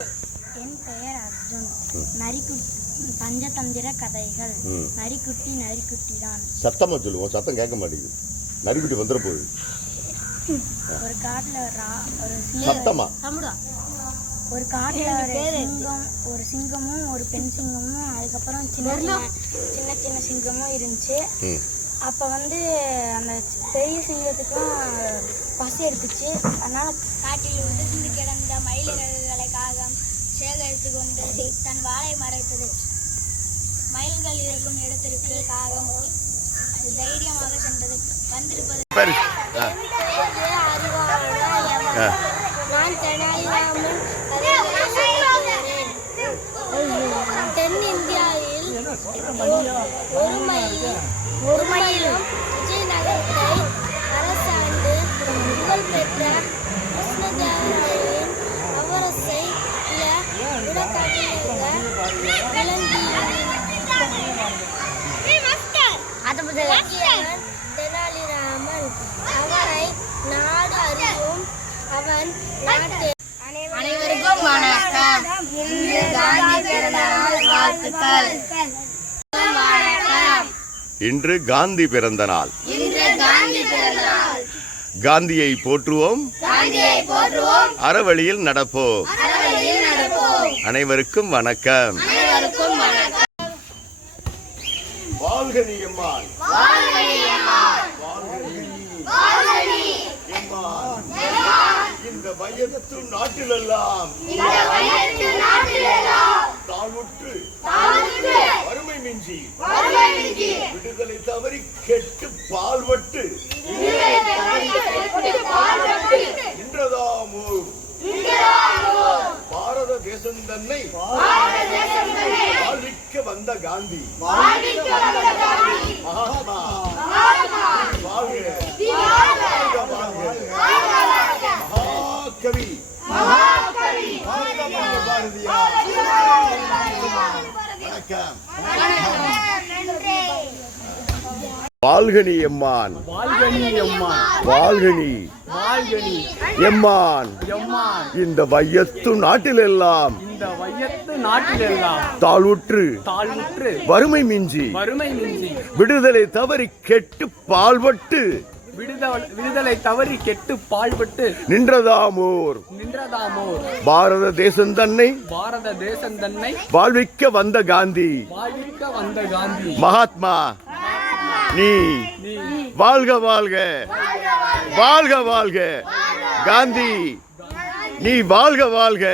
என் பெயர் அர்ஜுன். பஞ்சதந்திர கதைகள். நரிக்குட்டி நரிக்குட்டி தான். சத்தமா சொல்லுவோம், சத்தம் கேட்க மாட்டேங்குது. நரிக்குட்டி வந்துட போகுது. ஒரு காட்டுல சத்தமா ஒரு காட்டுல ஒரு சிங்கமும் ஒரு பெண் சிங்கமும் அதுக்கப்புறம் சின்ன சின்ன சிங்கமும் இருந்துச்சு. அப்ப வந்து அந்த பெரிய சிங்கத்துக்கும் பசி எடுத்துச்சு. அதனால காட்டில் விழுந்து கிடந்த மயிலிறகுகளை காகம் சேகரித்து கொண்டு தன் வாளை மறைத்தது. மயில்கள் இருக்கும் இடத்திற்கு காகம் தைரியமாக சென்றது. வந்திருப்பது நான் தெனாலிராமன். தென்னிந்தியாவில் ஒருமையிலும் விஜயநகரத்தை அரசாண்டு புகழ் பெற்ற கிருஷ்ணதேவராயரின் அவரசை தெனாலிராமன் அவரை நாடு அறிவும் அவன் நாட்டு. அனைவருக்கும் வணக்கம். இன்று காந்தி பிறந்த நாள். காந்தியை போற்றுவோம், அறவழியில் நடப்போம். அனைவருக்கும் வணக்கம். வாழ்க நீ அம்மாள். இந்த வையத்து நாட்டிலெல்லாம் தாழ்வுற்று வறுமை மிஞ்சி விடுதலை தவறி கெட்டு பால்பட்டு நின்றதாமோ பாரத தேசம் தன்னை வாழ்விக்க வந்த காந்தி மகாத்மா வாழ்க. மகாகவி பாரதியார். வணக்கம். வாழ்கனி எம்மான், வாழ்கனி எம்மான். இந்த வையத்து நாட்டிலெல்லாம் தாழ்வுற்று வறுமை மிஞ்சி விடுதலை தவறி கெட்டு பால்பட்டு நின்றதாமோர் பாரத தேசம் தன்னை வாழ்விக்க வந்த காந்தி மகாத்மா நீ வாழ்க வாழ்க வாழ்க வாழ்க. காந்தி நீ வாழ்க வாழ்க.